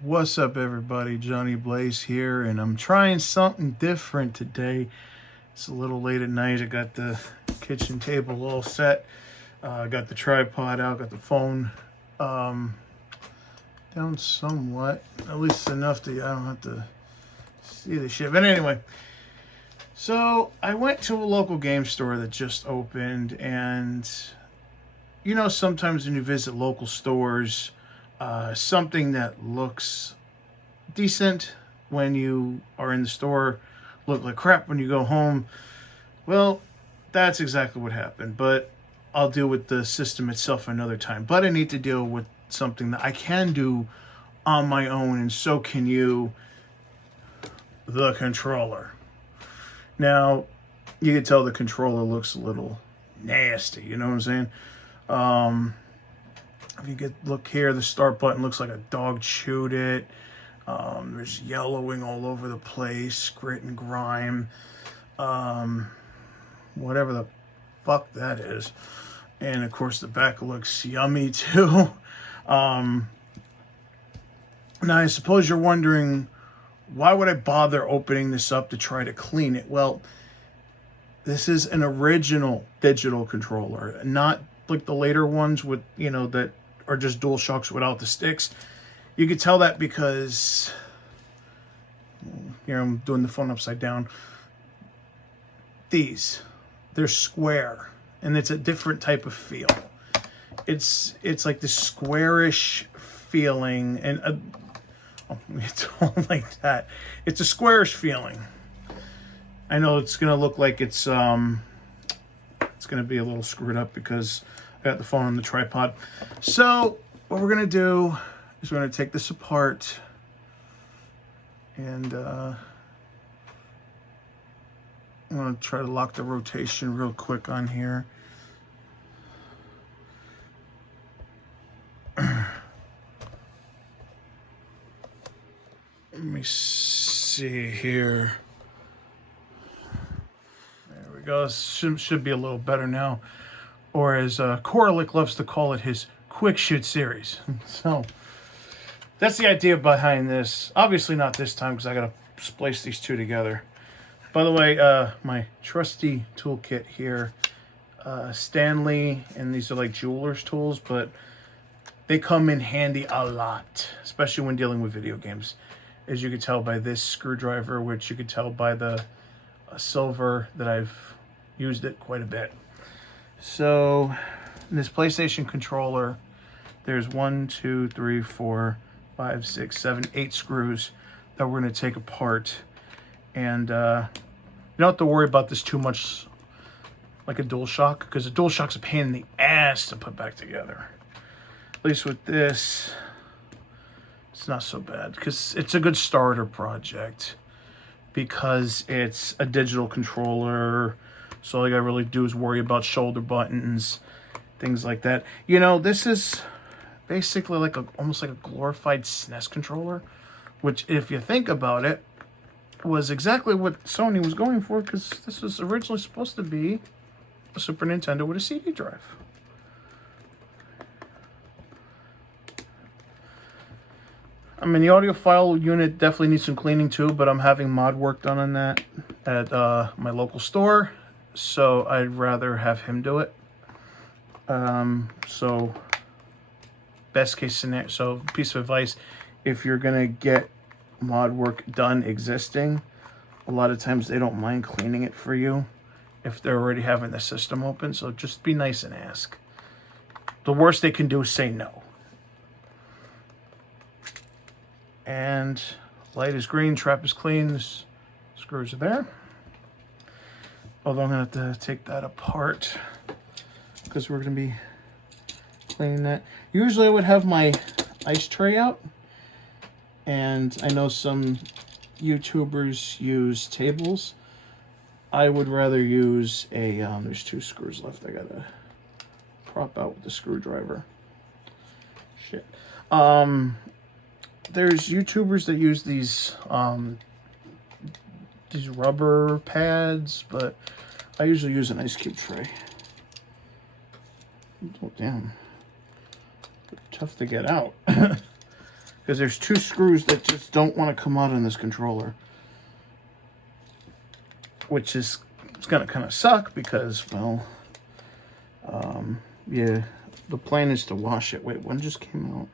What's up, everybody? Johnny Blaze here, and I'm trying something different today. It's a little late at night. I got the kitchen table all set. I got the tripod out, got the phone down somewhat, at least enough that I don't have to see the shit. But anyway, so I went to a local game store that just opened, and you know, sometimes when you visit local stores, something that looks decent when you are in the store look like crap when you go home. Well, that's exactly what happened, but I'll deal with the system itself another time. But I need to deal with something that I can do on my own, and so can you: the controller. Now, you can tell the controller looks a little nasty, you know what I'm saying? If you look here, the start button looks like a dog chewed it. There's yellowing all over the place, grit and grime, whatever the fuck that is. And of course, the back looks yummy too. Now, I suppose you're wondering, why would I bother opening this up to try to clean it? Well, this is an original digital controller, not like the later ones with, you know, that are just dual shocks without the sticks. You could tell that because here I'm doing the phone upside down. They're square, and it's a different type of feel. It's like the squarish feeling, and it's all like that. It's a squarish feeling. I know it's gonna look like it's gonna be a little screwed up because I got the phone on the tripod. So what we're gonna do is we're gonna take this apart, and I'm gonna try to lock the rotation real quick on here. Let me see here. There we go. Should be a little better now. Or as Koralik loves to call it, his quick shit series. So that's the idea behind this. Obviously not this time, because I gotta splice these two together. By the way, my trusty toolkit here, Stanley, and these are like jeweler's tools, but they come in handy a lot, especially when dealing with video games. As you can tell by this screwdriver, which you can tell by the silver that I've used it quite a bit. So in this PlayStation controller, there's 1, 2, 3, 4, 5, 6, 7, 8 screws that we're going to take apart. And you don't have to worry about this too much like a DualShock, because a DualShock's a pain in the ass to put back together. At least with this, it's not so bad, because it's a good starter project, because it's a digital controller. So all I gotta really do is worry about shoulder buttons, things like that. You know, this is basically like almost like a glorified SNES controller, which, if you think about it, was exactly what Sony was going for, because this was originally supposed to be a Super Nintendo with a CD drive. I mean, the audiophile unit definitely needs some cleaning too, but I'm having mod work done on that at my local store, so I'd rather have him do it. So best case scenario, so piece of advice, if you're gonna get mod work done existing, a lot of times they don't mind cleaning it for you if they're already having the system open, so just be nice and ask. The worst they can do is say no. And light is green, trap is clean, the screws are there. Although I'm gonna have to take that apart because we're gonna be cleaning that. Usually I would have my ice tray out, and I know some YouTubers use tables. I would rather use a, there's 2 screws left I gotta prop out with the screwdriver. Shit. There's YouTubers that use these rubber pads, but I usually use an ice cube tray. Oh, damn. Tough to get out. because there's 2 screws that just don't want to come out on this controller, which is, it's going to kind of suck because, well, yeah, the plan is to wash it. Wait, one just came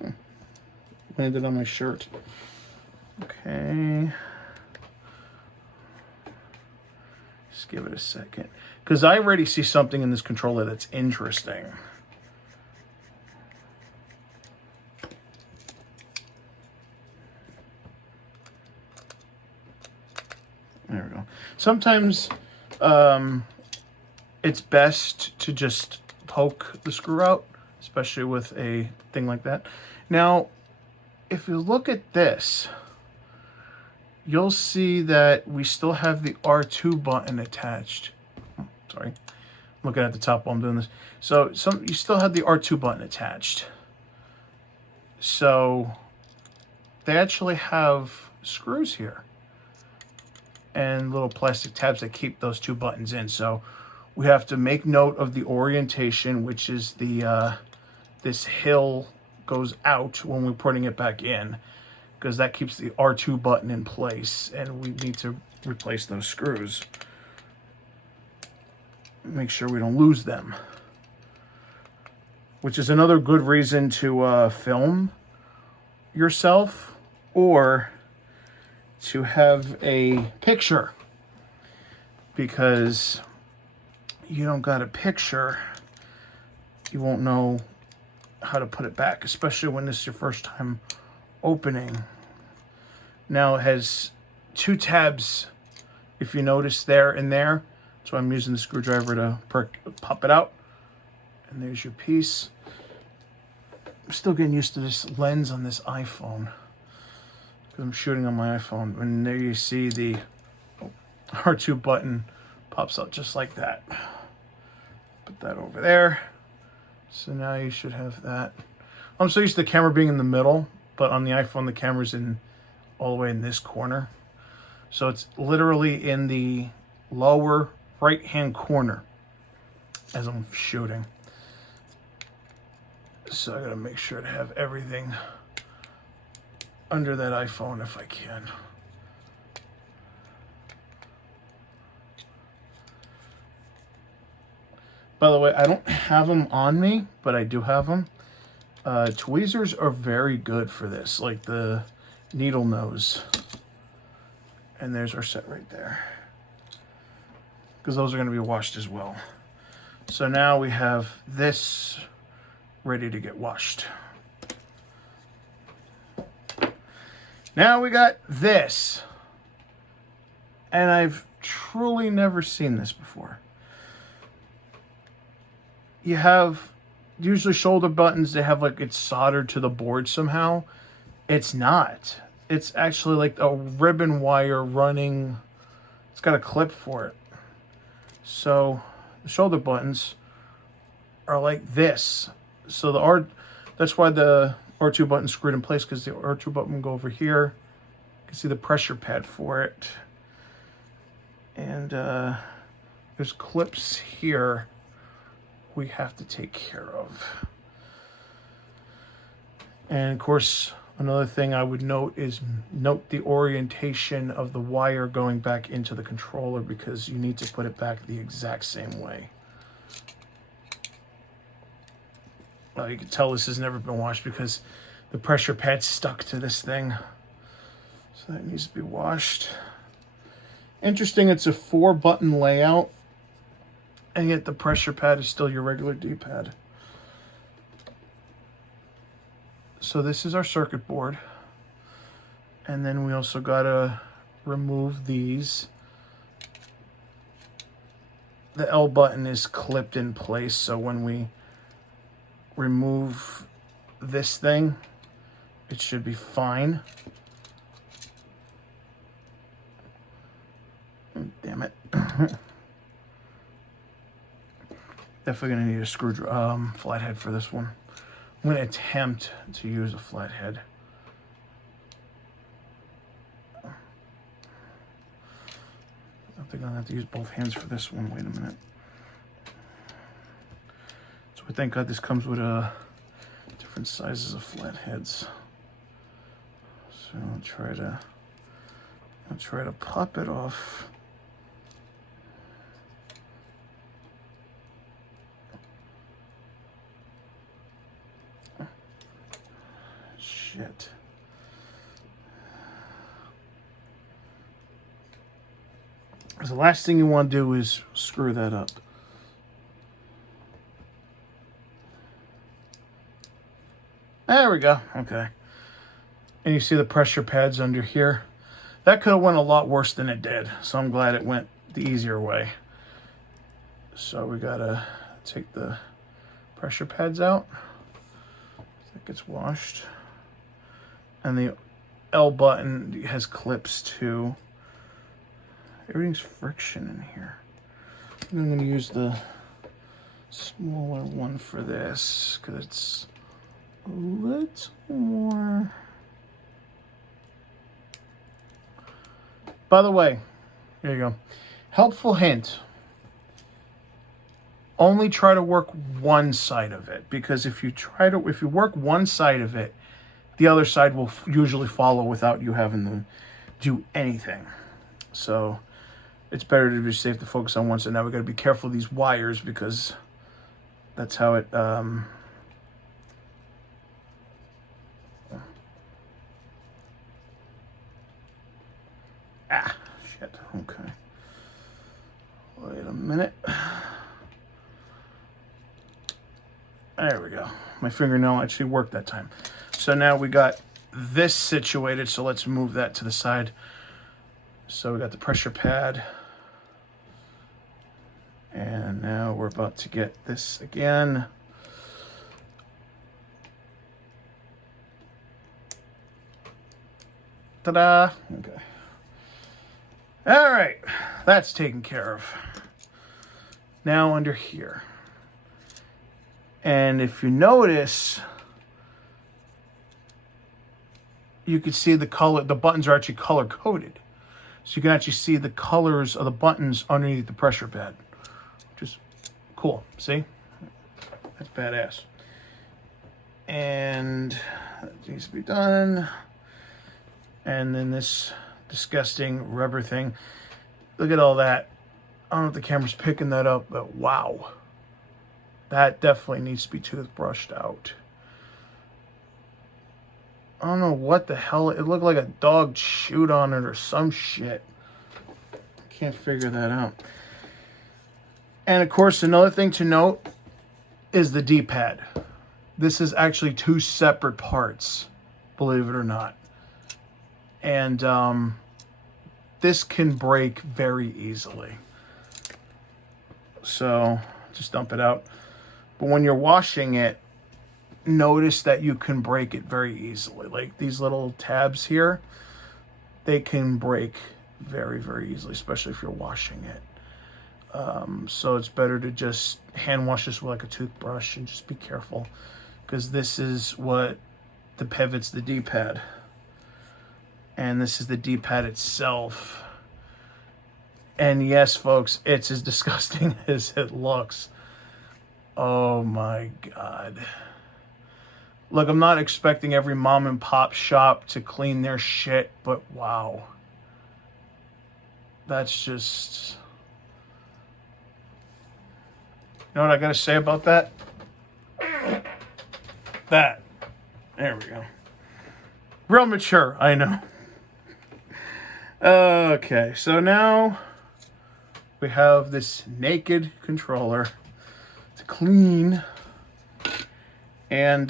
out. Landed on my shirt. Okay. Just give it a second. Because I already see something in this controller that's interesting. There we go. Sometimes it's best to just poke the screw out, especially with a thing like that. Now, if you look at this, you'll see that we still have the R2 button attached. Oh, sorry, I'm looking at the top while I'm doing this. So you still have the R2 button attached. So they actually have screws here and little plastic tabs that keep those 2 buttons in. So we have to make note of the orientation, which is the this hill goes out when we're putting it back in, because that keeps the R2 button in place, and we need to replace those screws. Make sure we don't lose them. Which is another good reason to film yourself, or to have a picture, because you don't got a picture, you won't know how to put it back, especially when this is your first time opening. Now it has 2 tabs, if you notice, there and there. So I'm using the screwdriver to pop it out. And there's your piece. I'm still getting used to this lens on this iPhone, because I'm shooting on my iPhone. And there you see the R2 button pops out just like that. Put that over there. So now you should have that. I'm so used to the camera being in the middle, but on the iPhone, the camera's in all the way in this corner. So it's literally in the lower right-hand corner as I'm shooting. So I gotta make sure to have everything under that iPhone if I can. By the way, I don't have them on me, but I do have them. Tweezers are very good for this, like the needle nose. And there's our set right there, because those are going to be washed as well. So now we have this ready to get washed. Now we got this. And I've truly never seen this before. You have usually shoulder buttons, they have like it's soldered to the board somehow. It's not. It's actually like a ribbon wire running. It's got a clip for it. So the shoulder buttons are like this. So that's why the R2 button screwed in place, because the R2 button will go over here. You can see the pressure pad for it. And there's clips here we have to take care of. And of course, another thing I would note is note the orientation of the wire going back into the controller, because you need to put it back the exact same way. Well, you can tell this has never been washed because the pressure pad's stuck to this thing. So that needs to be washed. Interesting, it's a 4-button layout, and yet the pressure pad is still your regular D-pad. So this is our circuit board. And then we also gotta remove these. The L button is clipped in place, so when we remove this thing, it should be fine. Damn it. Definitely gonna need a screwdriver, flathead for this one. I'm gonna attempt to use a flathead. I think I'm gonna have to use both hands for this one. Wait a minute. So thank God this comes with a different sizes of flatheads. So I'll try to pop it off. Shit. The last thing you want to do is screw that up. There we go. Okay. And you see the pressure pads under here. That could have went a lot worse than it did. So I'm glad it went the easier way. So we gotta take the pressure pads out. It gets washed. And the L button has clips too. Everything's friction in here. I'm gonna use the smaller one for this because it's a little more. By the way, here you go. Helpful hint. Only try to work one side of it, because if you work one side of it, the other side will usually follow without you having to do anything. So it's better to be safe to focus on one side. Now we got to be careful of these wires because that's how it. Shit. Okay. Wait a minute. There we go. My fingernail actually worked that time. So now we got this situated. So let's move that to the side. So we got the pressure pad. And now we're about to get this again. Ta-da! Okay. All right, that's taken care of. Now under here. And if you notice, you can see the color, the buttons are actually color coded. So you can actually see the colors of the buttons underneath the pressure pad. Which is cool, see? That's badass. And that needs to be done. And then this disgusting rubber thing. Look at all that. I don't know if the camera's picking that up, but wow. That definitely needs to be toothbrushed out. I don't know what the hell. It looked like a dog chewed on it or some shit. I can't figure that out. And of course, another thing to note is the D-pad. This is actually two separate parts, believe it or not. And this can break very easily. So just dump it out. But when you're washing it, notice that you can break it very easily. Like these little tabs here, they can break very, very easily, especially if you're washing it. So it's better to just hand wash this with like a toothbrush and just be careful, because this is what the pivots the D-pad. And this is the D-pad itself. And yes, folks, it's as disgusting as it looks. Oh my God. Look, I'm not expecting every mom and pop shop to clean their shit, but wow. That's just... You know what I gotta say about that? That. There we go. Real mature, I know. Okay, so now we have this naked controller to clean, and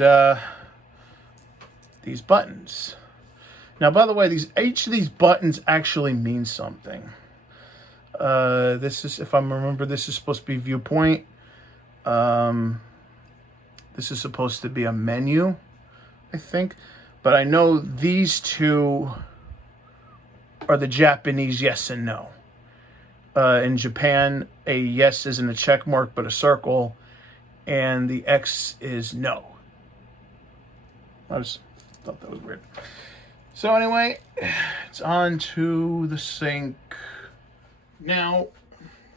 these buttons. Now, by the way, each of these buttons actually mean something. This is, if I remember, this is supposed to be viewpoint. This is supposed to be a menu, I think. But I know these two are the Japanese yes and no. In Japan, a yes isn't a check mark, but a circle. And the X is no. I just thought that was weird. So anyway, it's on to the sink. Now,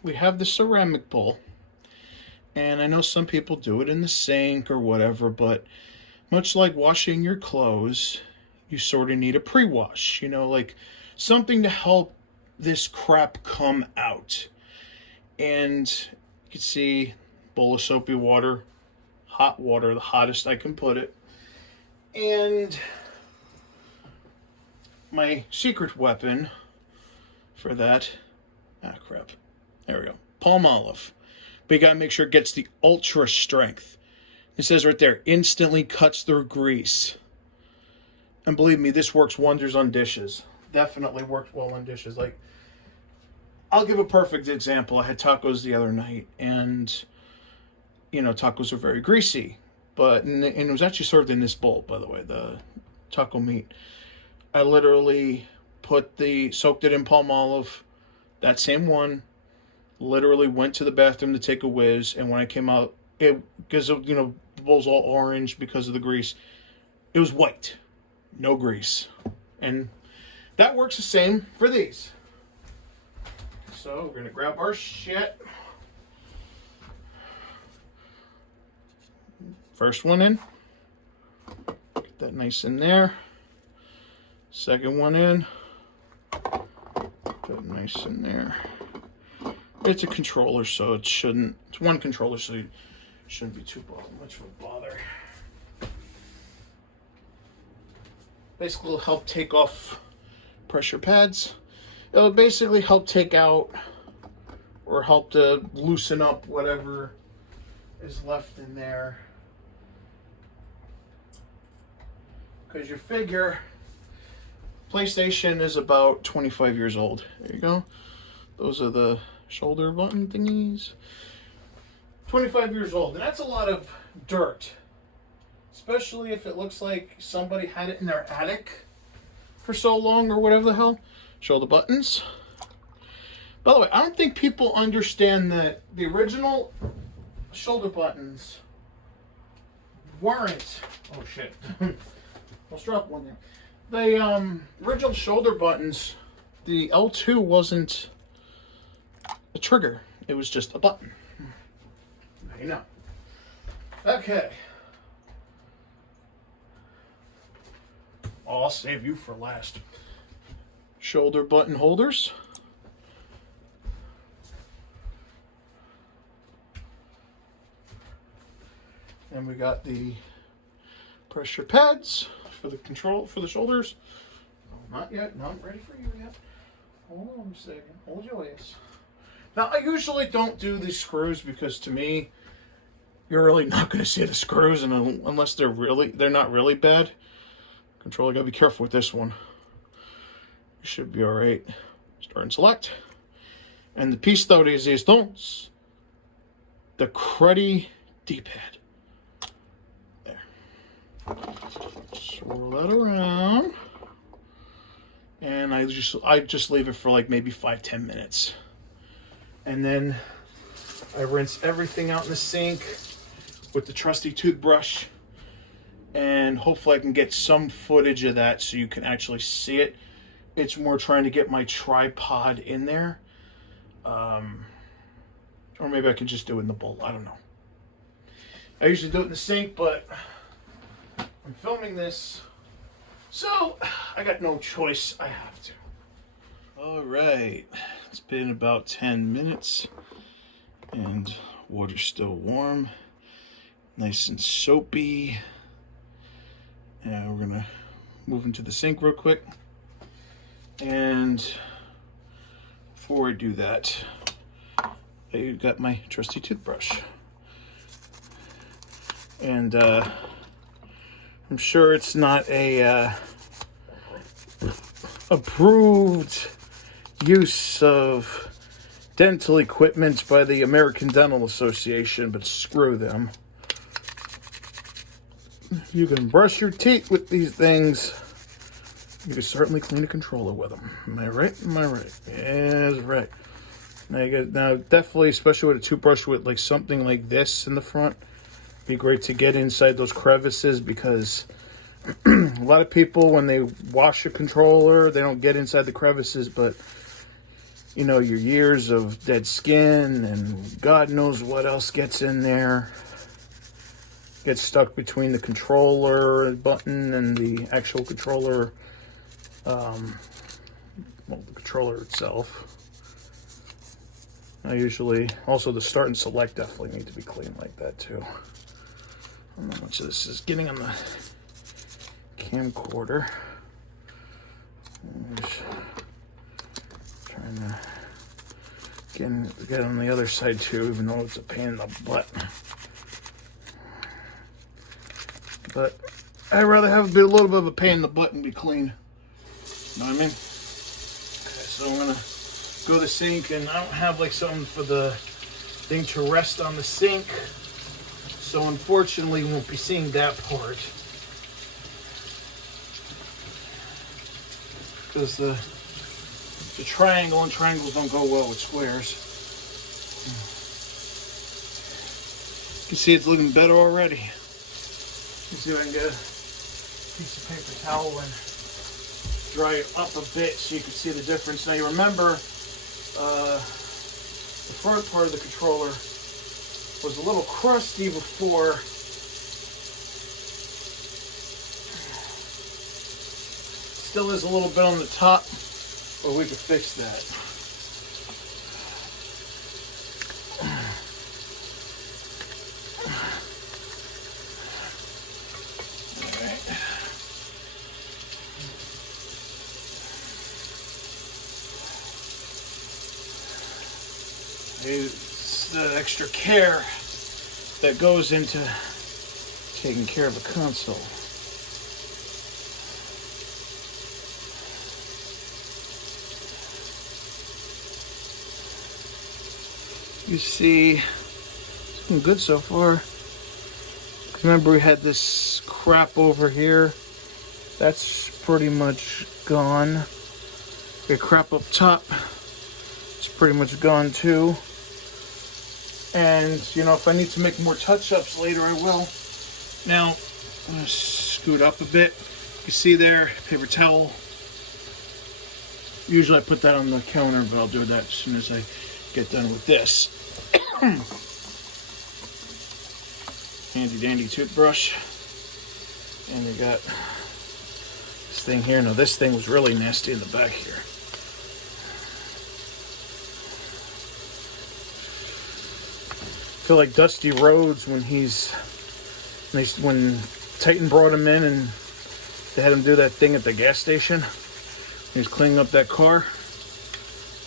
we have the ceramic bowl. And I know some people do it in the sink or whatever, but much like washing your clothes, you sort of need a pre-wash, you know, like something to help this crap come out. And you can see bowl of soapy water, hot water, the hottest I can put it. And my secret weapon for that, crap, there we go, Palmolive. But you gotta make sure it gets the ultra strength. It says right there, instantly cuts through grease. And believe me, this works wonders on dishes. Definitely works well on dishes. Like, I'll give a perfect example. I had tacos the other night, and you know, tacos are very greasy. But, and it was actually served in this bowl, by the way, the taco meat. I literally soaked it in Palmolive, that same one, literally went to the bathroom to take a whiz, and when I came out, because, you know, the bowl's all orange because of the grease, it was white, no grease. And that works the same for these. So we're gonna grab our shit. First one in, get that nice in there. Second one in, put it nice in there. It's a controller, so it shouldn't, it's one controller, so it shouldn't be too much of a bother. Basically, it'll help take off pressure pads. It'll basically help take out or help to loosen up whatever is left in there. Because you figure PlayStation is about 25 years old. There you go. Those are the shoulder button thingies. 25 years old, and that's a lot of dirt. Especially if it looks like somebody had it in their attic for so long or whatever the hell. Shoulder buttons. By the way, I don't think people understand that the original shoulder buttons weren't... Oh shit. Let's drop one there. The original shoulder buttons, the L2 wasn't a trigger. It was just a button. Now you know. Okay. I'll save you for last. Shoulder button holders. And we got the pressure pads for the control for the shoulders. Oh, not yet. Not ready for you yet. Hold on a second. Hold your ass. Now, I usually don't do these screws because to me, you're really not going to see the screws, and unless they're not really bad. Controller, gotta be careful with this one. You should be all right. Start and select. And the piece de resistance, the cruddy D-pad. There. Swirl that around. And I just leave it for like maybe 5-10 minutes. And then I rinse everything out in the sink with the trusty toothbrush. And hopefully I can get some footage of that so you can actually see it. It's more trying to get my tripod in there. Or maybe I can just do it in the bowl. I don't know. I usually do it in the sink, but I'm filming this, so I got no choice. I have to. All right. It's been about 10 minutes, and water's still warm. Nice and soapy. And we're gonna move into the sink real quick. And before I do that, I got my trusty toothbrush. And I'm sure it's not a approved use of dental equipment by the American Dental Association, but screw them. You can brush your teeth with these things. You can certainly clean a controller with them. Am I right? Am I right? Yes, right. Now, definitely, especially with a toothbrush with like something like this in the front, be great to get inside those crevices, because a lot of people, when they wash a controller, they don't get inside the crevices, but you know, your years of dead skin and God knows what else gets in there. gets stuck between the controller button and the actual controller, well, the controller itself. I usually, also the start and select definitely need to be cleaned like that too. I don't know how much of this is getting on the camcorder. I'm just trying to get on the other side too, even though it's a pain in the butt. But I'd rather have a little bit of a pain in the butt and be clean. You know what I mean? Okay, so I'm gonna go to the sink, and I don't have like something for the thing to rest on the sink, so unfortunately we won't be seeing that part, because the triangle and triangles don't go well with squares. You can see it's looking better already. Let's see if I can get a piece of paper towel and dry it up a bit so you can see the difference. Now you remember the front part of the controller was a little crusty before. Still is a little bit on the top, but we could fix that. It's the extra care that goes into taking care of a console. You see, it's been good so far. Remember, we had this crap over here. That's pretty much gone. We had crap up top. It's pretty much gone too. And, you know, if I need to make more touch-ups later, I will. Now, I'm going to scoot up a bit. You see there, paper towel. Usually I put that on the counter, but I'll do that as soon as I get done with this. Handy dandy toothbrush. And you got this thing here. Now, this thing was really nasty in the back here. I feel like Dusty Rhodes when Titan brought him in and they had him do that thing at the gas station. He was cleaning up that car.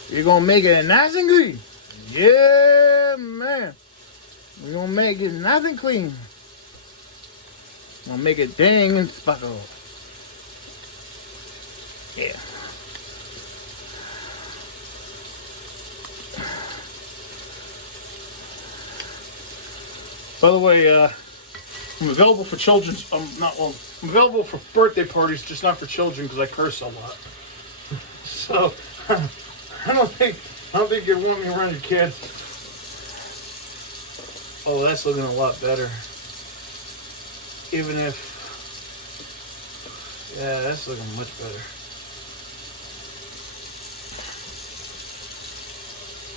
You're gonna make it nice and clean. Yeah, man. We're gonna make it nice and clean. We're gonna make it dang and sparkle. Yeah. By the way, I'm available for children's. I'm available for birthday parties, just not for children because I curse a lot. So I don't think you'd want me around your kids. Oh, that's looking a lot better. Even if, yeah, that's looking much better.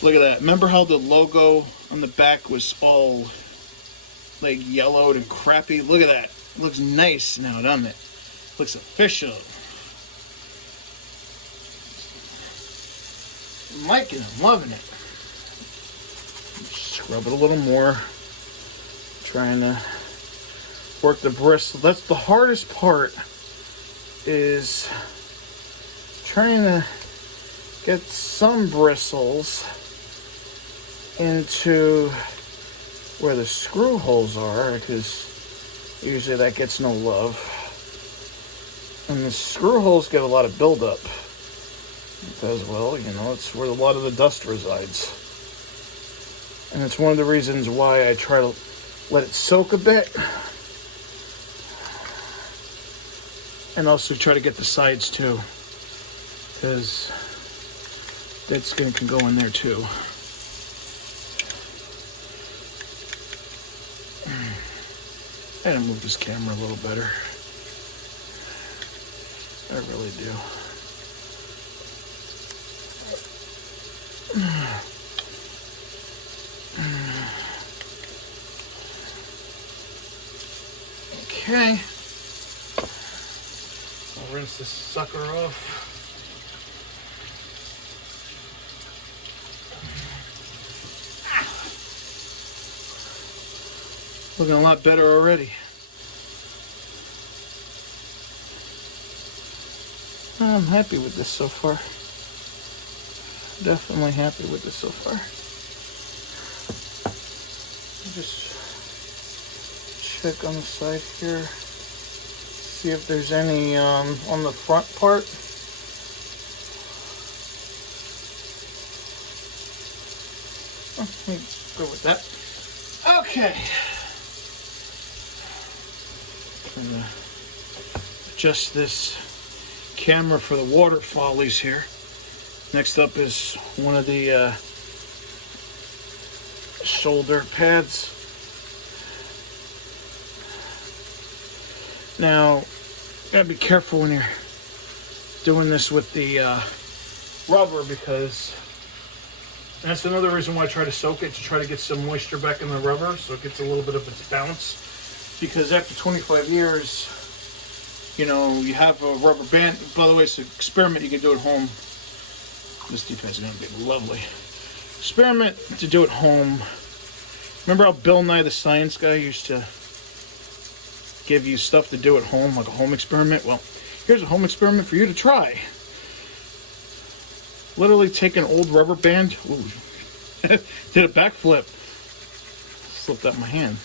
Look at that. Remember how the logo on the back was all like yellowed and crappy? Look at that. It looks nice now, doesn't it? Looks official. I'm liking it. I'm loving it. Scrub it a little more. Trying to work the bristle. That's the hardest part, is trying to get some bristles into where the screw holes are, because usually that gets no love. And the screw holes get a lot of buildup. Because, well, you know, it's where a lot of the dust resides. And it's one of the reasons why I try to let it soak a bit. And also try to get the sides too, because dead skin can go in there too. I gotta move this camera a little better. I really do. Okay. I'll rinse this sucker off. Looking a lot better already. I'm happy with this so far. Definitely happy with this so far. Just check on the side here. See if there's any on the front part. Let me go with that. Okay. I'm gonna adjust this camera for the water follies here. Next up is one of the shoulder pads. Now, gotta be careful when you're doing this with the rubber, because that's another reason why I try to soak it, to try to get some moisture back in the rubber so it gets a little bit of its bounce. Because after 25 years, you know, you have a rubber band. By the way, it's an experiment you can do at home. This D-pad is going to be lovely. Experiment to do at home. Remember how Bill Nye the Science Guy used to give you stuff to do at home, like a home experiment? Well, here's a home experiment for you to try. Literally take an old rubber band. Ooh, did a backflip. Slipped out my hand.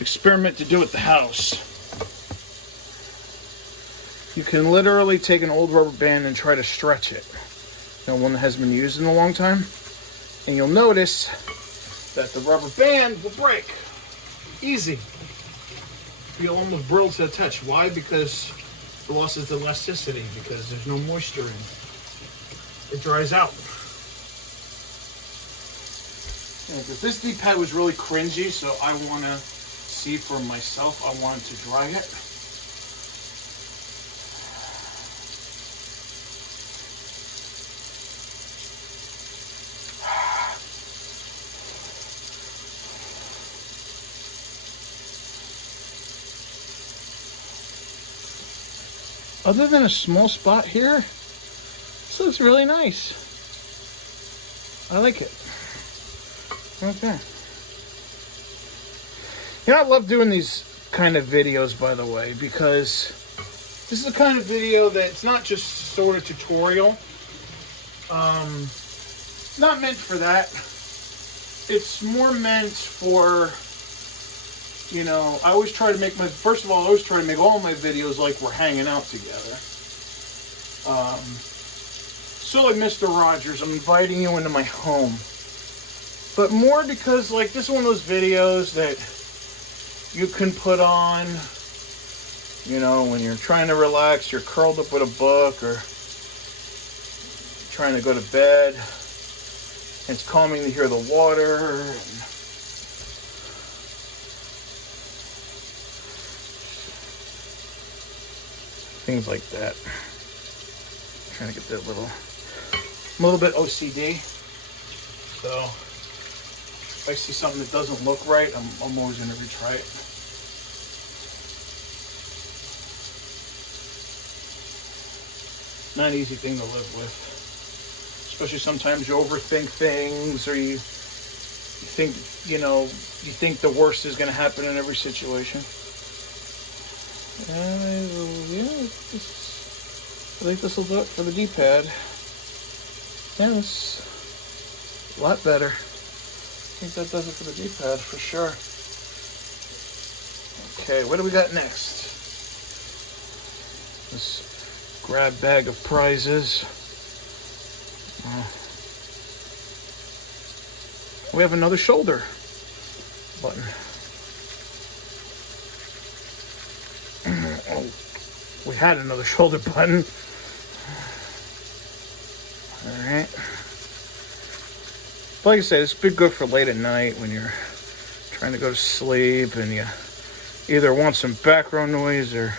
Experiment to do at the house. You can literally take an old rubber band and try to stretch it. You know, one that hasn't been used in a long time. And you'll notice that the rubber band will break. Easy. Feel almost brittle to the touch. Why? Because it loses the elasticity, because there's no moisture in it. It dries out. Because this D-pad was really cringy, so I want to see for myself. I wanted to dry it. Other than a small spot here, this looks really nice. I like it. Okay. You know, I love doing these kind of videos, by the way, because this is the kind of video that's not just sort of tutorial. Not meant for that. It's more meant for, you know, I always try to make my, first of all, I always try to make all my videos like we're hanging out together. So like Mr. Rogers, I'm inviting you into my home. But more because, like, this is one of those videos that you can put on, you know, when you're trying to relax, you're curled up with a book, or trying to go to bed. It's calming to hear the water, and things like that. I'm trying to get that little, I'm a little bit OCD, so if I see something that doesn't look right, I'm always going to retry it. Not an easy thing to live with. Especially sometimes you overthink things, or you think, you know, you think the worst is going to happen in every situation. Yeah, I think this will do it for the D-pad. Yeah, it's a lot better. I think that does it for the D-pad for sure. Okay, what do we got next? This grab bag of prizes. We have another shoulder button. Oh, we had another shoulder button. Alright. Like I said, it's been good for late at night when you're trying to go to sleep and you either want some background noise or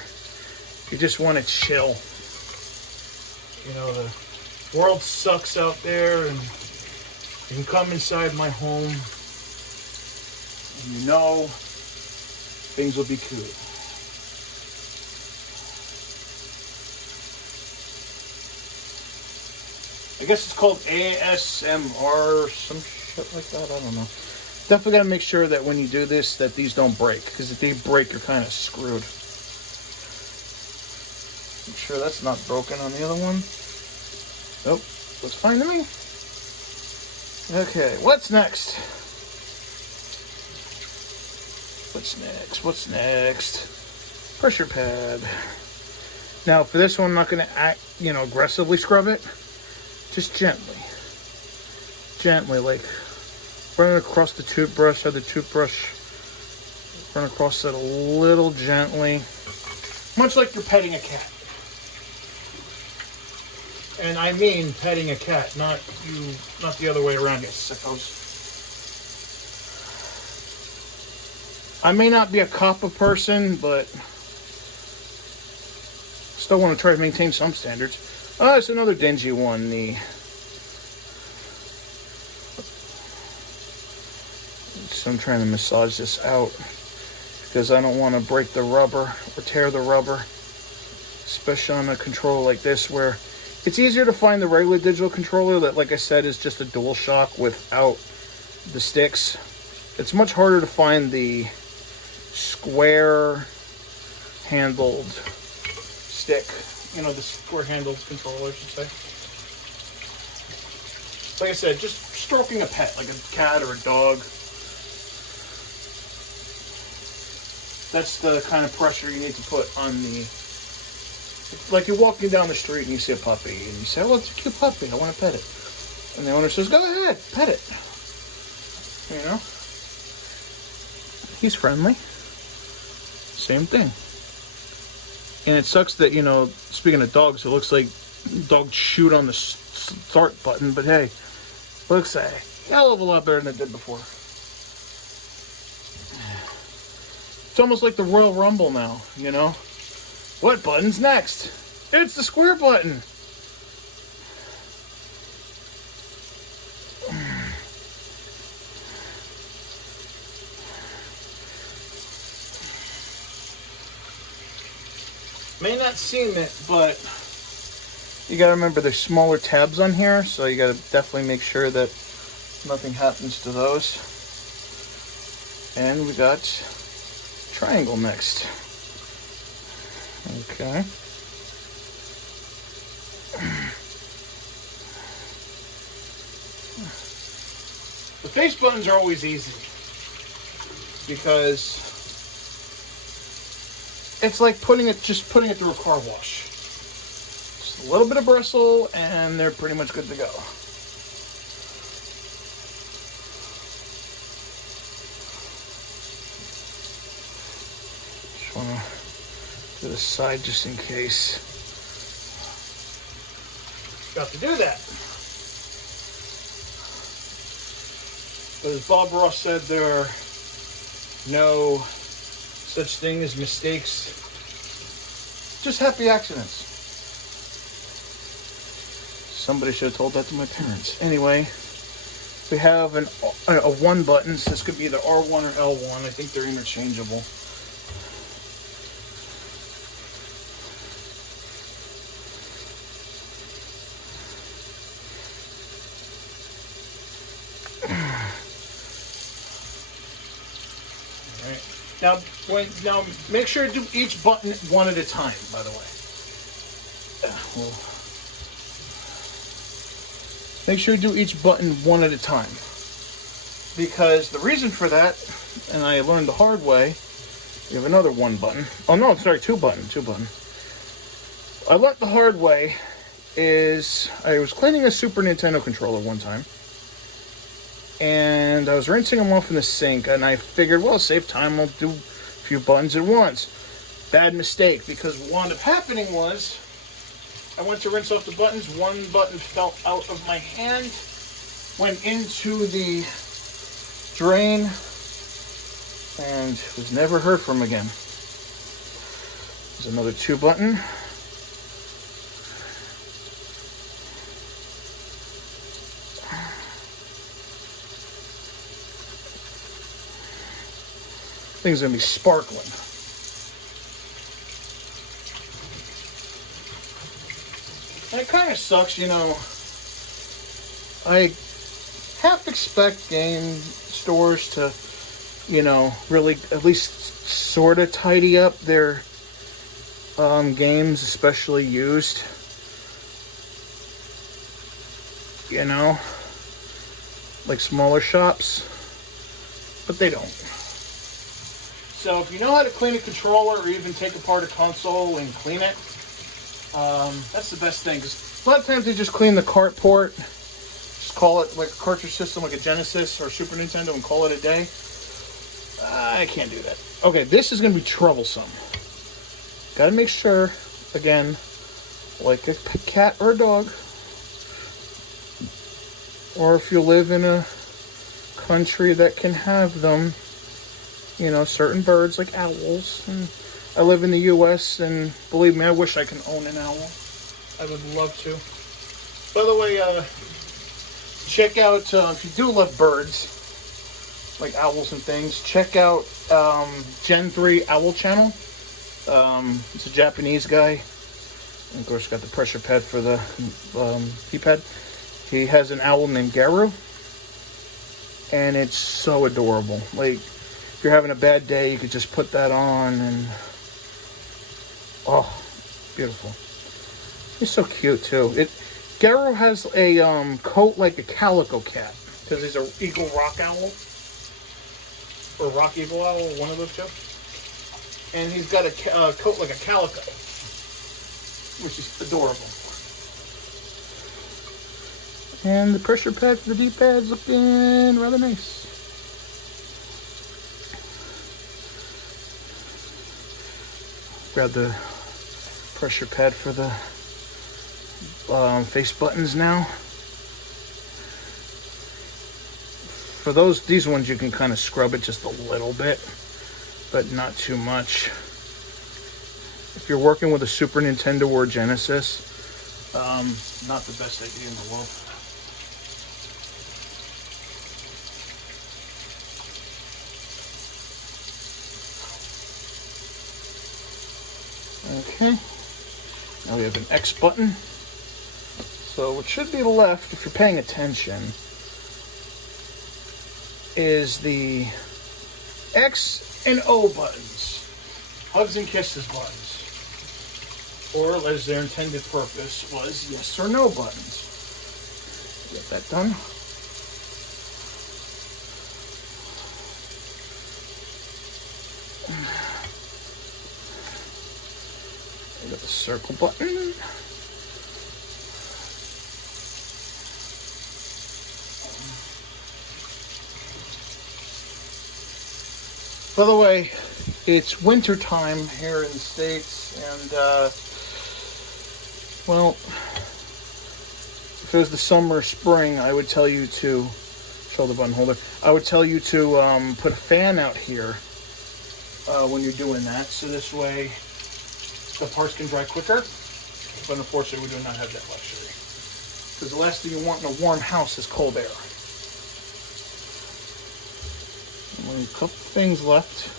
you just want to chill. You know, the world sucks out there, and you can come inside my home and you know things will be cool. I guess it's called ASMR or some shit like that. I don't know. Definitely got to make sure that when you do this, that these don't break. Because if they break, you're kind of screwed. Make sure that's not broken on the other one. Nope. Looks fine to me. Okay, what's next? What's next? Pressure pad. Now, for this one, I'm not going to aggressively scrub it. Just gently. Gently, like running across the toothbrush, have the toothbrush run across it a little gently. Much like you're petting a cat. And I mean petting a cat, not the other way around, you sickos. I may not be a COPPA person, but still want to try to maintain some standards. Oh, it's another dingy one. So I'm trying to massage this out because I don't want to break the rubber or tear the rubber, especially on a controller like this where it's easier to find the regular digital controller that, like I said, is just a dual shock without the sticks. It's much harder to find the square handled stick. The square handled controller, I should say. Like I said, just stroking a pet, like a cat or a dog. That's the kind of pressure you need to put on the... Like you're walking down the street and you see a puppy and you say, "Oh, it's a cute puppy, I want to pet it." And the owner says, "Go ahead, pet it." He's friendly. Same thing. And it sucks that, speaking of dogs, it looks like dogs shoot on the start button, but hey, looks a hell of a lot better than it did before. It's almost like the Royal Rumble now, What button's next? It's the square button. May not seem it, but you gotta remember there's smaller tabs on here, so you gotta definitely make sure that nothing happens to those. And we got triangle next. Okay. The face buttons are always easy because it's like putting it through a car wash. Just a little bit of bristle and they're pretty much good to go. Just want to do the side just in case. Got to do that. But as Bob Ross said, there are no such thing as mistakes, just happy accidents. Somebody should have told that to my parents. Anyway, we have a 1 button, so this could be either R1 or L1. I think they're interchangeable. Now make sure to do each button one at a time, by the way. Make sure to do each button one at a time. Because the reason for that, and I learned the hard way, you have another 1 button. Oh no, sorry, 2 button. I learned the hard way is I was cleaning a Super Nintendo controller one time. And I was rinsing them off in the sink, and I figured, well, save time, I'll do a few buttons at once. Bad mistake, because what wound up happening was, I went to rinse off the buttons, 1 button fell out of my hand, went into the drain, and was never heard from again. There's another 2 button. Thing's gonna be sparkling. And it kind of sucks, you know. I half expect game stores to, you know, really at least sort of tidy up their games, especially used. You know, like smaller shops, but they don't. So if you know how to clean a controller or even take apart a console and clean it, that's the best thing. Because a lot of times they just clean the cart port, just call it like a cartridge system, like a Genesis or Super Nintendo, and call it a day. I can't do that. Okay, this is going to be troublesome. Got to make sure, again, like a cat or a dog, or if you live in a country that can have them, you know, certain birds like owls. And I live in the U.S. and believe me, I wish I could own an owl. I would love to. By the way, check out, if you do love birds, like owls and things, check out Gen 3 Owl Channel. It's a Japanese guy. And of course, got the pressure pad for the keypad. He has an owl named Garu. And it's so adorable. Like, if you're having a bad day, you could just put that on and... oh, beautiful. He's so cute, too. Garu has a coat like a calico cat. Because he's an eagle rock owl. Or rock eagle owl, one of those two. And he's got a coat like a calico. Which is adorable. And the pressure pad for the D-pad's looking rather nice. Grab the pressure pad for the face buttons now. For these ones you can kind of scrub it just a little bit, but not too much. If you're working with a Super Nintendo or Genesis, not the best idea in the world. Okay, now we have an X button. So what should be left, if you're paying attention, is the X and O buttons. Hugs and kisses buttons. Or, as their intended purpose was, yes or no buttons. Get that done. I got the circle button. By the way, it's winter time here in the States, and well, if it was the summer or spring, I would tell you to shoulder button holder. I would tell you to put a fan out here when you're doing that, so this way the parts can dry quicker. But unfortunately, we do not have that luxury, because the last thing you want in a warm house is cold air. Only a couple things left.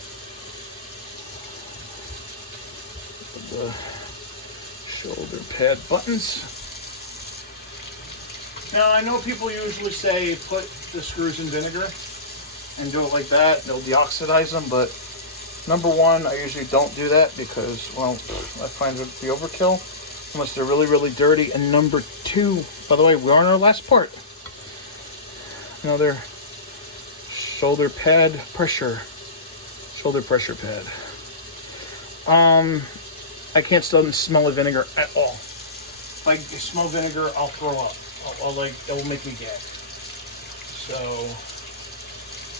The shoulder pad buttons. Now, I know people usually say put the screws in vinegar and do it like that. They'll deoxidize them, but number one, I usually don't do that because, well, I find it to be overkill unless they're really, really dirty. And number two, by the way, we're on our last part. Another shoulder pad pressure. Shoulder pressure pad. I can't smell the vinegar at all. If I smell vinegar, I'll throw up. It will make me gag. So,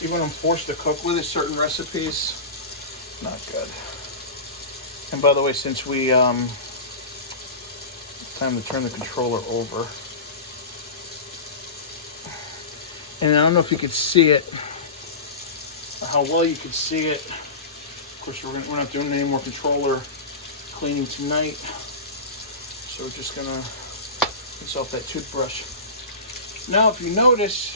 even when I'm forced to cook with it, certain recipes, not good. And by the way, since we, it's time to turn the controller over. And I don't know if you could see it, how well you could see it. Of course, we're not doing any more controller cleaning tonight. So we're just gonna rinse off that toothbrush. Now, if you notice,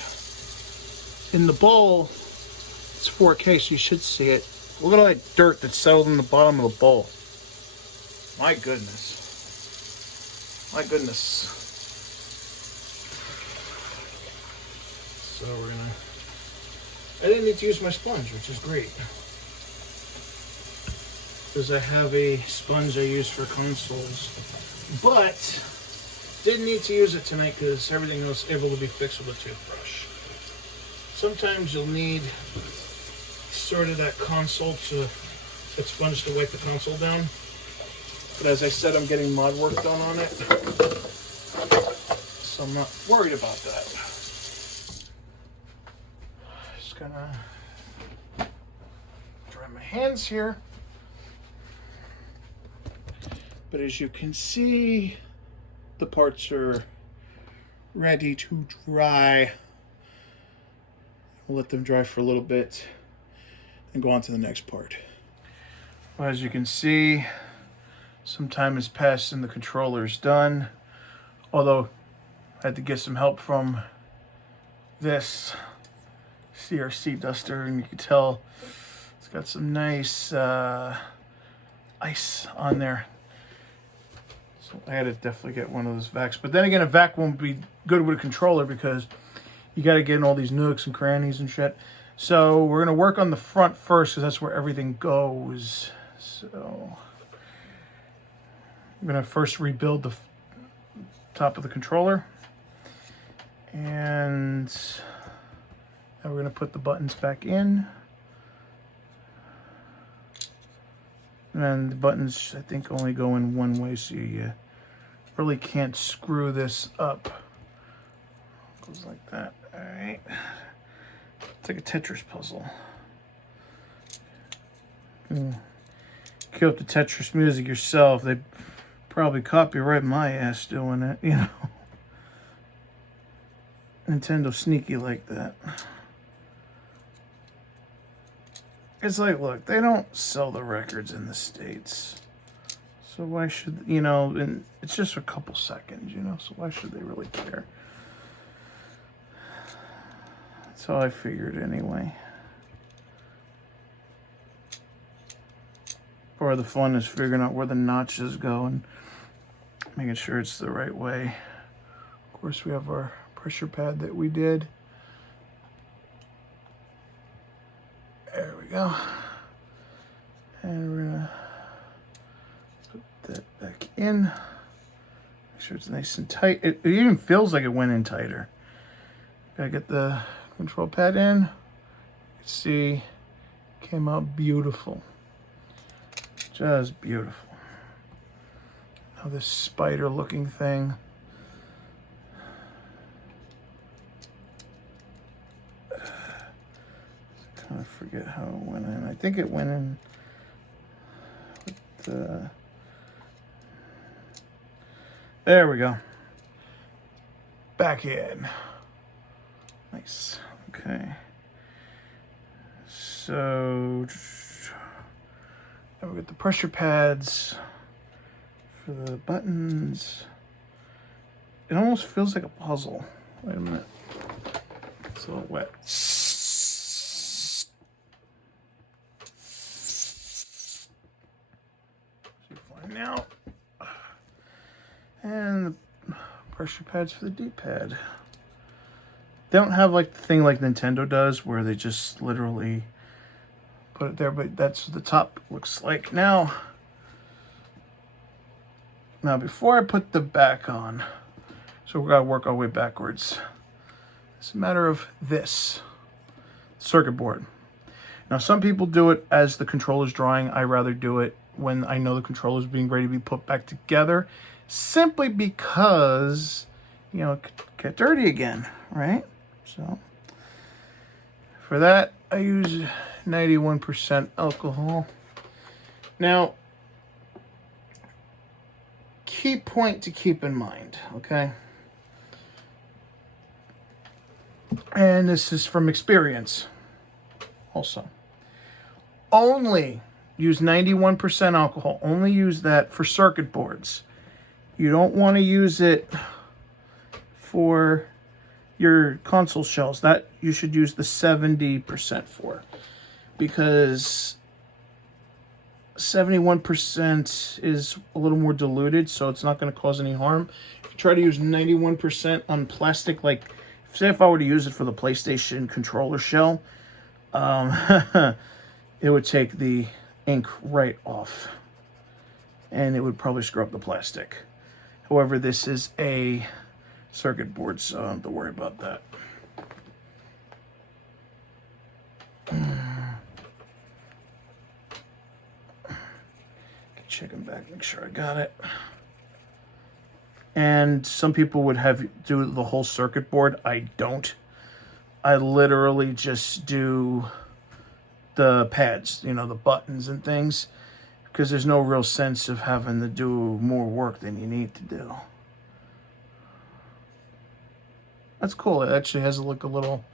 in the bowl, it's 4K, so you should see it. Look at all that dirt that's settled in the bottom of the bowl. My goodness. My goodness. So we're gonna... I didn't need to use my sponge, which is great. Because I have a sponge I use for consoles. But didn't need to use it tonight because everything was able to be fixed with a toothbrush. Sometimes you'll need sort of that console that sponge to wipe the console down. But as I said, I'm getting mod work done on it. So I'm not worried about that. Just gonna dry my hands here. But as you can see, the parts are ready to dry. We'll let them dry for a little bit and go on to the next part. Well, as you can see, some time has passed and the controller is done. Although I had to get some help from this CRC duster, and you can tell it's got some nice ice on there. So I had to definitely get one of those vacs. But then again, a vac won't be good with a controller because you got to get in all these nooks and crannies and shit. So we're going to work on the front first because that's where everything goes. So I'm going to first rebuild the top of the controller. And now we're going to put the buttons back in. And the buttons, I think, only go in one way, so you really can't screw this up. Goes like that. All right. It's like a Tetris puzzle. Cue up the Tetris music yourself. They probably copyright my ass doing it, you know. Nintendo sneaky like that. It's like, look, they don't sell the records in the States. So why should, you know, and it's just a couple seconds, you know, so why should they really care? That's how I figured anyway. Part of the fun is figuring out where the notches go and making sure it's the right way. Of course, we have our pressure pad that we did. There we go. And we're gonna put that back in. Make sure it's nice and tight. It even feels like it went in tighter. Gotta get the control pad in. You can see, came out beautiful. Just beautiful. Now this spider looking thing. I forget how it went in. I think it went in with the... There we go. Back in. Nice. Okay. So now we got the pressure pads for the buttons. It almost feels like a puzzle. Wait a minute. It's a little wet. Now, and the pressure pads for the D-pad. They don't have like the thing like Nintendo does where they just literally put it there, but that's what the top looks like now. Now before I put the back on, so we're gonna work our way backwards. It's a matter of this circuit board. Now some people do it as the controller's drawing. I rather do it when I know the controller is being ready to be put back together, simply because, you know, it could get dirty again, right? So for that, I use 91% alcohol. Now, key point to keep in mind, okay? And this is from experience also. Only use 91% alcohol. Only use that for circuit boards. You don't want to use it for your console shells. That you should use the 70% for. Because 71% is a little more diluted, so it's not going to cause any harm. If you try to use 91% on plastic, like say if I were to use it for the PlayStation controller shell, it would take the ink right off, and it would probably screw up the plastic. However, this is a circuit board, so I don't have to worry about that. Checking back, make sure I got it. And some people would have do the whole circuit board. I don't. I literally just do the pads, you know, the buttons and things, because there's no real sense of having to do more work than you need to do. That's cool. It actually has like a little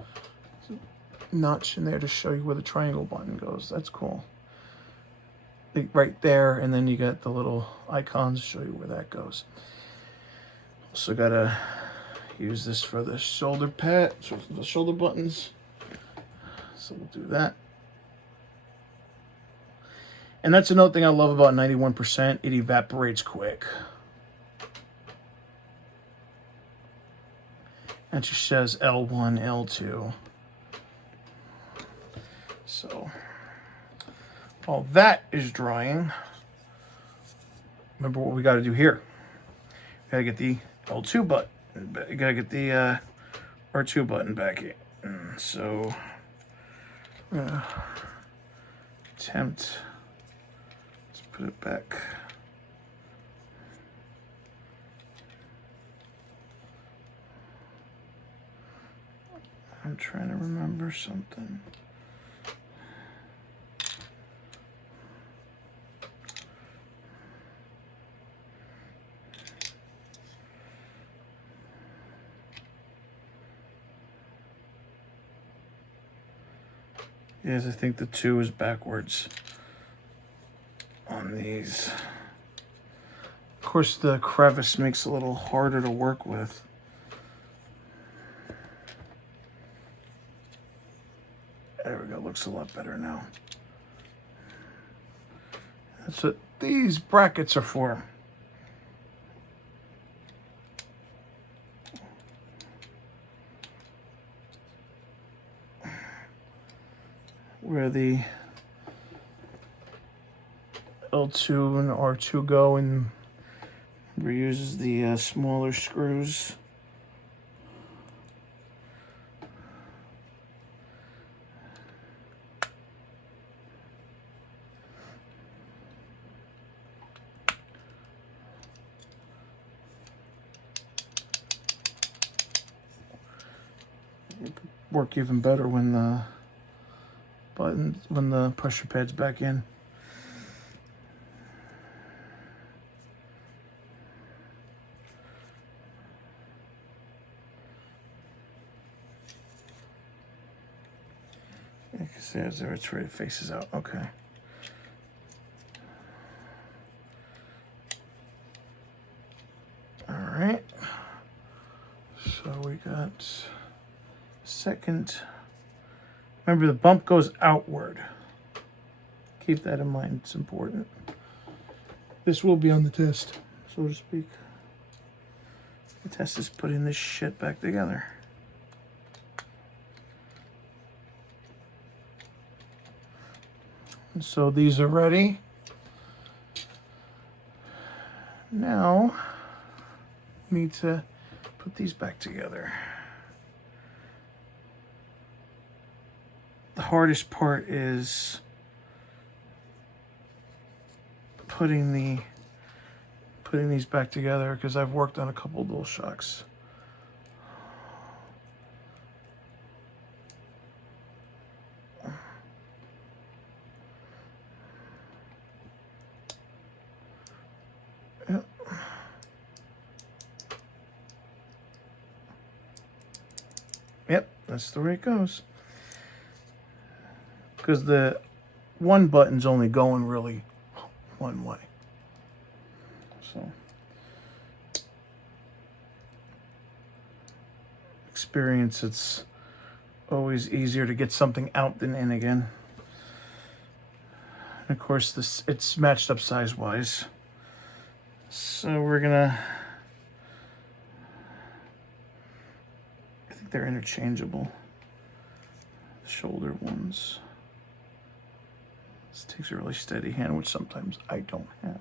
notch in there to show you where the triangle button goes. That's cool. Right there, and then you got the little icons to show you where that goes. Also gotta use this for the shoulder pad, the shoulder buttons. So we'll do that. And that's another thing I love about 91%. It evaporates quick. It just says L1, L2. So while that is drying, remember what we got to do here. We got to get the L2 button. You got to get the R2 button back in. So I'm going to attempt to put it back. I'm trying to remember something. Yes, I think the 2 is backwards on these. Of course, the crevice makes it a little harder to work with. There we go, looks a lot better now. That's what these brackets are for. Where the L2 and R2 go, and reuses the smaller screws. Work even better when the pressure pad's back in. You can see that's where it faces out. Okay. All right. So we got second. Remember, the bump goes outward. Keep that in mind, it's important. This will be on the test, so to speak. The test is putting this shit back together. And so these are ready. Now, we need to put these back together. The hardest part is putting these back together, because I've worked on a couple of dual shocks. Yep. Yep, that's the way it goes. Because the one button's only going really one way. So, experience, it's always easier to get something out than in again. And of course, it's matched up size-wise. So we're gonna, I think they're interchangeable. The shoulder ones. This takes a really steady hand, which sometimes I don't have.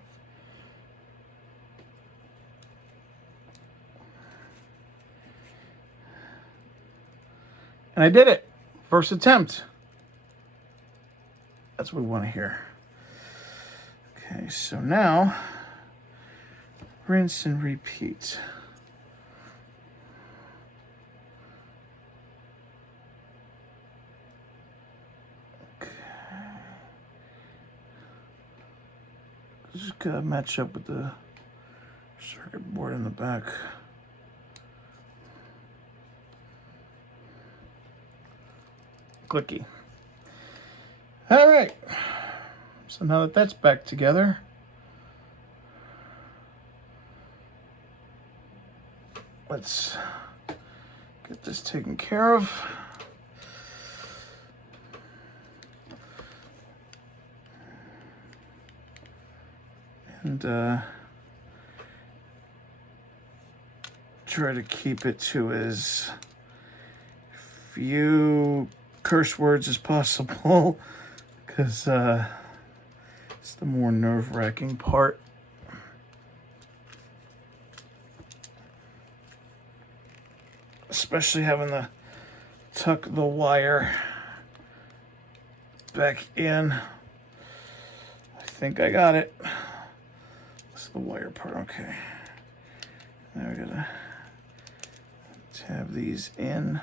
And I did it. First attempt. That's what we want to hear. Okay, so now, rinse and repeat. Okay. Just gotta match up with the circuit board in the back. Clicky. All right. So now that that's back together, let's get this taken care of. And try to keep it to as few curse words as possible, because it's the more nerve-wracking part. Especially having to tuck the wire back in. I think I got it. This is the wire part, okay. Now we gotta tab these in.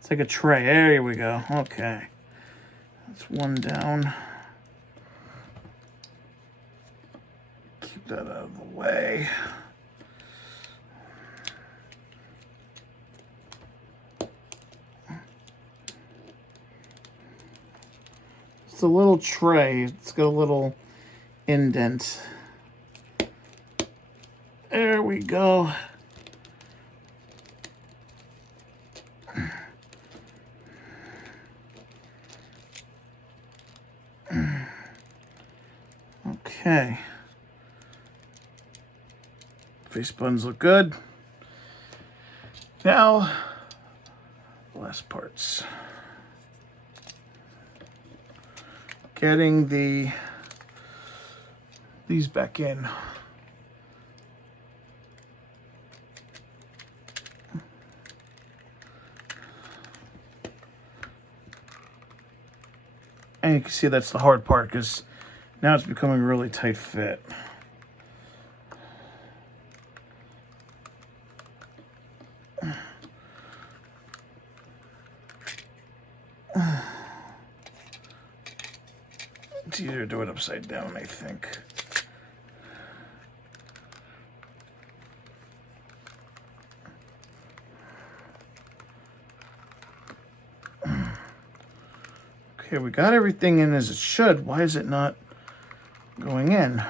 It's like a tray. There we go. Okay. That's one down. Keep that out of the way. It's a little tray. It's got a little indent. There we go. Okay. Face buttons look good. Now, last parts. Getting these back in. And you can see that's the hard part, because now it's becoming a really tight fit. It's easier to do it upside down, I think. Okay, we got everything in as it should. Why is it not going in?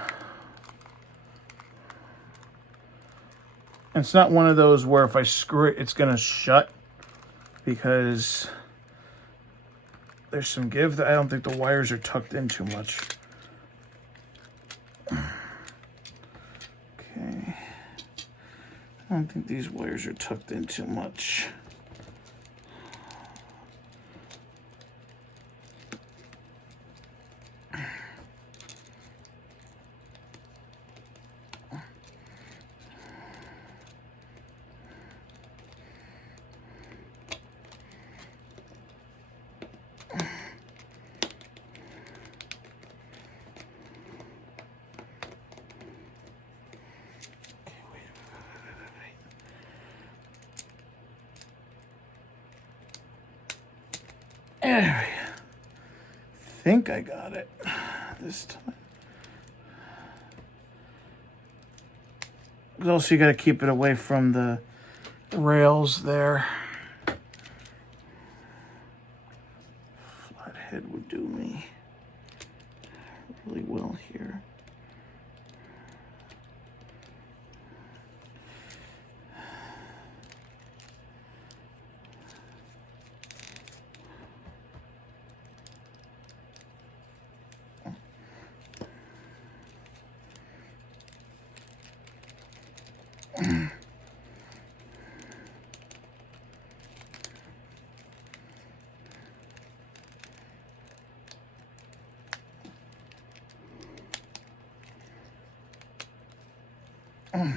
And it's not one of those where if I screw it, it's gonna shut, because there's some give. That I don't think the wires are tucked in too much. Okay. I don't think these wires are tucked in too much. I think I got it this time. But also, you got to keep it away from the rails there. Flathead would do me really well here. Well,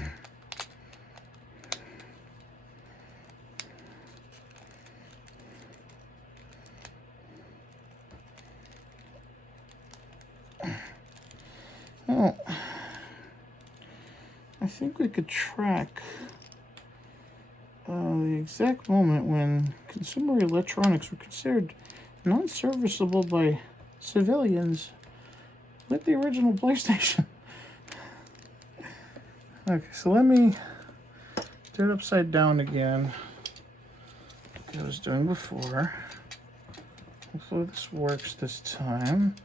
I think we could track the exact moment when consumer electronics were considered non-serviceable by civilians with the original PlayStation. Okay, so let me do it upside down again, like I was doing before. Hopefully this works this time.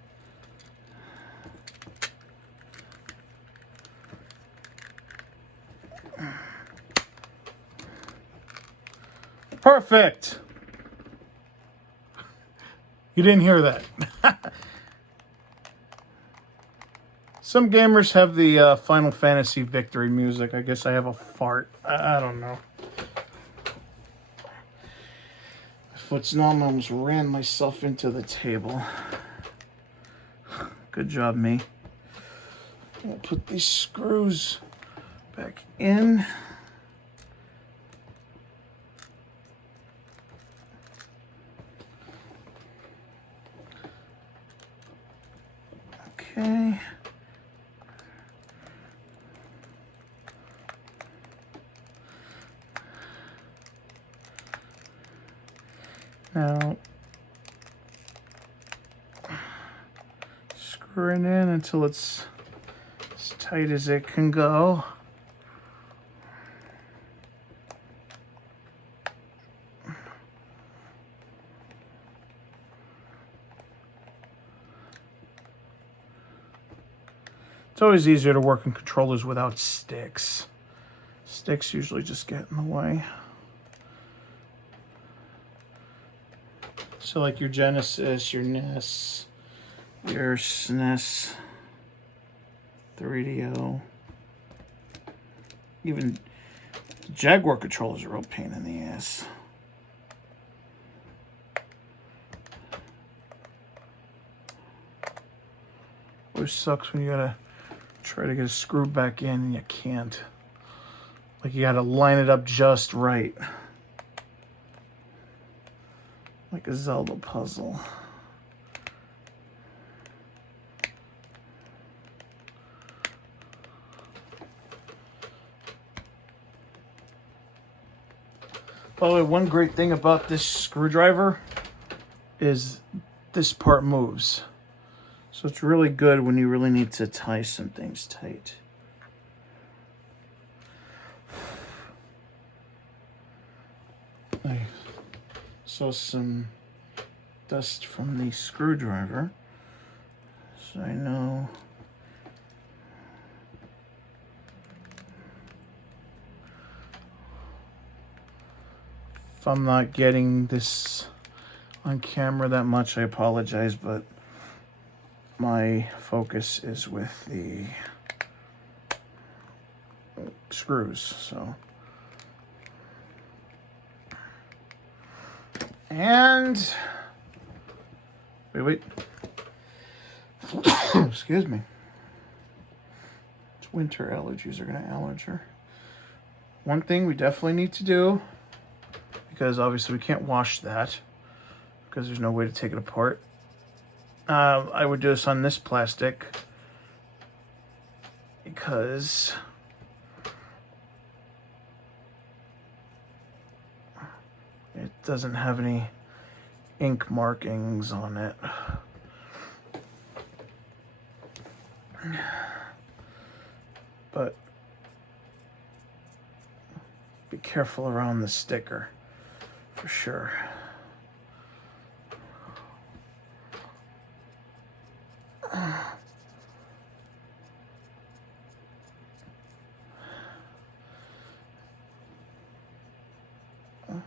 Perfect! You didn't hear that. Some gamers have the Final Fantasy victory music. I guess I have a fart. I don't know. My foot's numb. I almost ran myself into the table. Good job, me. I'll put these screws back in. Okay. Now, screw it in until it's as tight as it can go. It's always easier to work on controllers without sticks. Sticks usually just get in the way. So like your Genesis, your NES, your SNES, 3DO, even the Jaguar controllers are a real pain in the ass. Always sucks when you gotta try to get a screw back in and you can't. Like you gotta line it up just right. Like a Zelda puzzle. By the way, one great thing about this screwdriver is this part moves. So it's really good when you really need to tie some things tight. I saw some dust from the screwdriver, so I know if I'm not getting this on camera that much, I apologize, but my focus is with the screws, so. And wait. Excuse me. It's winter allergies are gonna allergy. One thing we definitely need to do, because obviously we can't wash that because there's no way to take it apart. I would do this on this plastic because it doesn't have any ink markings on it. But be careful around the sticker for sure.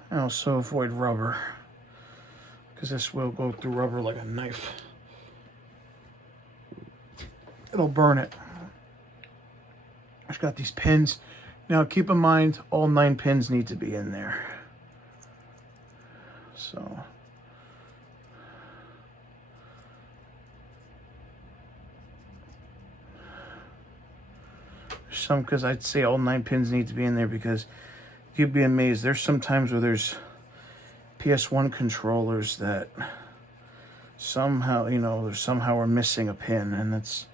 And also avoid rubber, because this will go through rubber like a knife. It'll burn it. I've got these pins. Now keep in mind, all 9 pins need to be in there. So. some, because I'd say all 9 pins need to be in there, because you'd be amazed. There's some times where there's PS1 controllers that somehow, somehow are missing a pin, and that's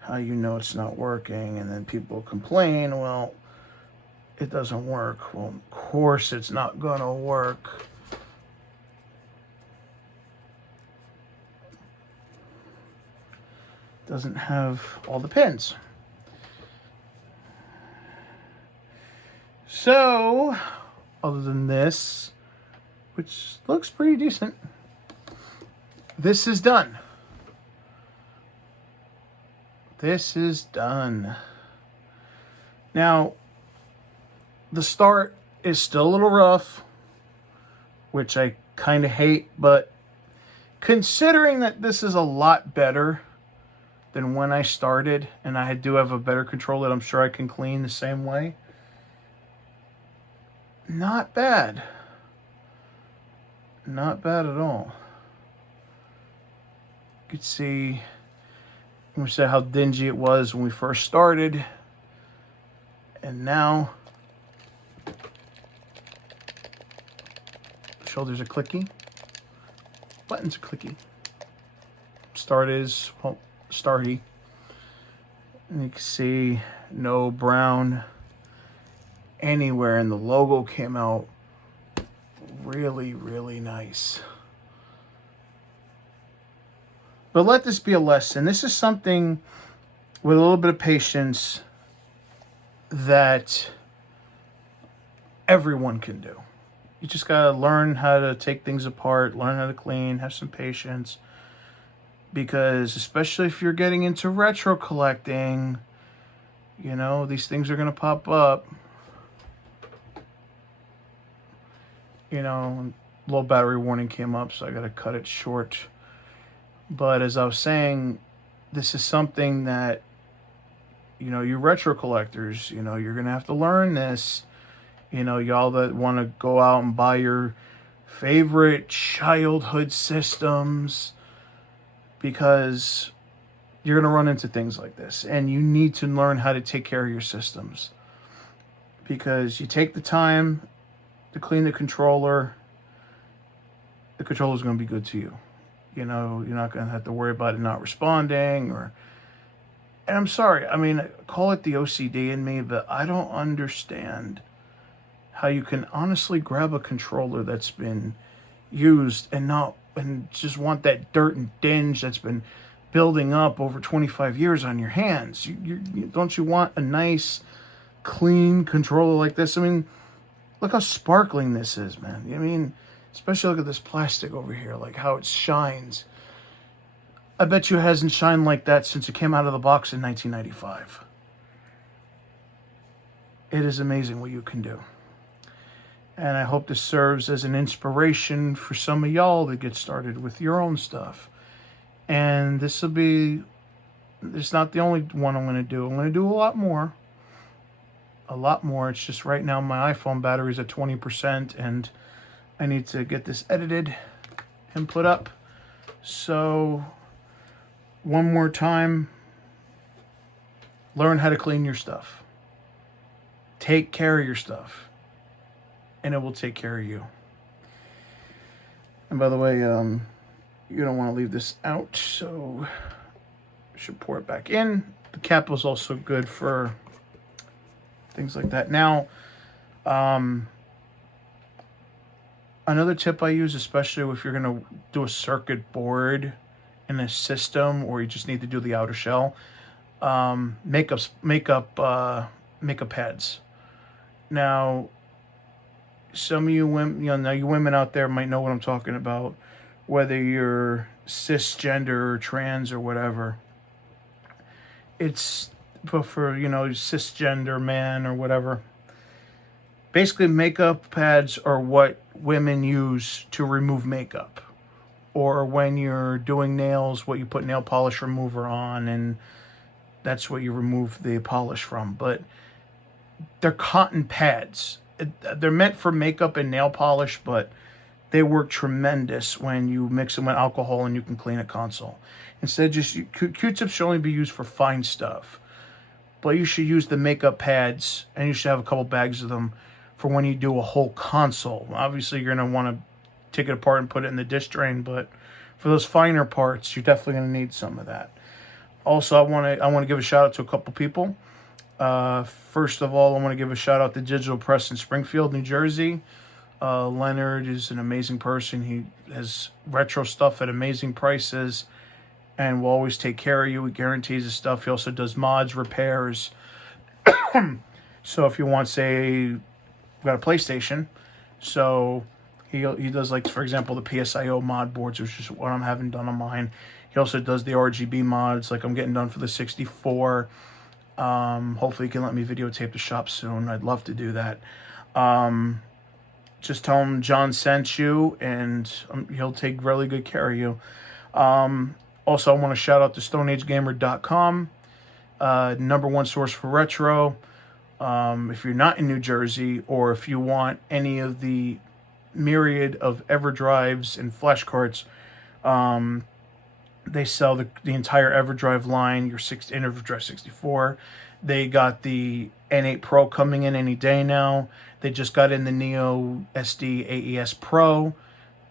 how you know it's not working. And then people complain, well, it doesn't work. Well, of course it's not gonna work. Doesn't have all the pins. So, other than this, which looks pretty decent, this is done. This is done. Now, the start is still a little rough, which I kind of hate, but considering that this is a lot better than when I started, and I do have a better controller that I'm sure I can clean the same way, not bad. Not bad at all. You could see, we said how dingy it was when we first started, and now shoulders are clicky, buttons are clicky. Start is, well, starty. And you can see no brown anywhere, and the logo came out really, really nice. But let this be a lesson. This is something with a little bit of patience that everyone can do. You just gotta learn how to take things apart, learn how to clean, have some patience. Because especially if you're getting into retro collecting, these things are gonna pop up. Low battery warning came up, so I gotta cut it short. But as I was saying, this is something that, you retro collectors, you're gonna have to learn this. Y'all that want to go out and buy your favorite childhood systems, because you're gonna run into things like this, and you need to learn how to take care of your systems. Because you take the time to clean the controller's going to be good to you. You're not going to have to worry about it not responding, and I'm sorry, call it the OCD in me, but I don't understand how you can honestly grab a controller that's been used and just want that dirt and dinge that's been building up over 25 years on your hands. Don't you want a nice, clean controller like this? Look how sparkling this is, man. Especially look at this plastic over here, like how it shines. I bet you it hasn't shined like that since it came out of the box in 1995. It is amazing what you can do. And I hope this serves as an inspiration for some of y'all to get started with your own stuff. And it's not the only one I'm going to do. I'm going to do a lot more. It's just right now my iPhone battery is at 20%, and I need to get this edited and put up. So, one more time, learn how to clean your stuff. Take care of your stuff, and it will take care of you. And by the way, you don't want to leave this out, so you should pour it back in. The cap was also good for things like that. Now, another tip I use, especially if you're going to do a circuit board in a system, or you just need to do the outer shell, makeup pads. Now, some of you women, you women out there might know what I'm talking about, whether you're cisgender or trans or whatever. It's for cisgender man or whatever. Basically, makeup pads are what women use to remove makeup, or when you're doing nails, what you put nail polish remover on, and that's what you remove the polish from. But they're cotton pads. They're meant for makeup and nail polish, but they work tremendous when you mix them with alcohol and you can clean a console. Instead, Q-tips should only be used for fine stuff. but you should use the makeup pads, and you should have a couple bags of them for when you do a whole console. Obviously, you're going to want to take it apart and put it in the disc drain, but for those finer parts, you're definitely going to need some of that. Also, I want to give a shout out to a couple people. First of all, I want to give a shout out to Digital Press in Springfield, New Jersey. Leonard is an amazing person. He has retro stuff at amazing prices and will always take care of you. He guarantees his stuff. He also does mods, repairs. So if you want, say, we've got a PlayStation, so he does, like, for example, the PSIO mod boards, which is what I'm having done on mine. He also does the RGB mods, like I'm getting done for the 64. Hopefully he can let me videotape the shop soon. I'd love to do that. Just tell him John sent you, and he'll take really good care of you. Also, I want to shout out to StoneAgeGamer.com, #1 source for retro. If you're not in New Jersey, or if you want any of the myriad of EverDrives and flash cards, they sell the entire EverDrive line, your EverDrive 64. They got the N8 Pro coming in any day now. They just got in the Neo SD AES Pro.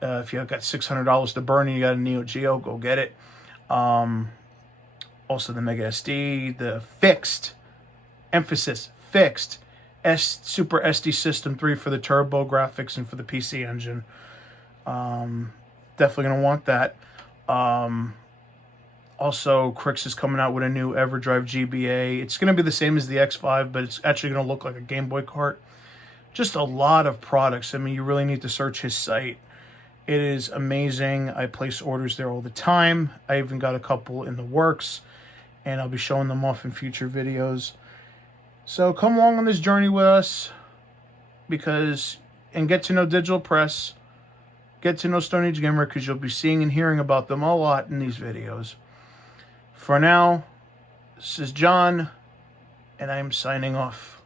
If you've got $600 to burn and you got a Neo Geo, go get it. Also the Mega SD, the fixed, emphasis, fixed, Super SD System 3 for the turbo graphics and for the PC engine. Definitely going to want that. Also, Crix is coming out with a new EverDrive GBA. It's going to be the same as the X5, but it's actually going to look like a Game Boy cart. Just a lot of products. I mean, you really need to search his site. It is amazing. I place orders there all the time. I even got a couple in the works, and I'll be showing them off in future videos. So come along on this journey with us, and get to know Digital Press, get to know Stone Age Gamer, because you'll be seeing and hearing about them a lot in these videos. For now, this is John, and I'm signing off.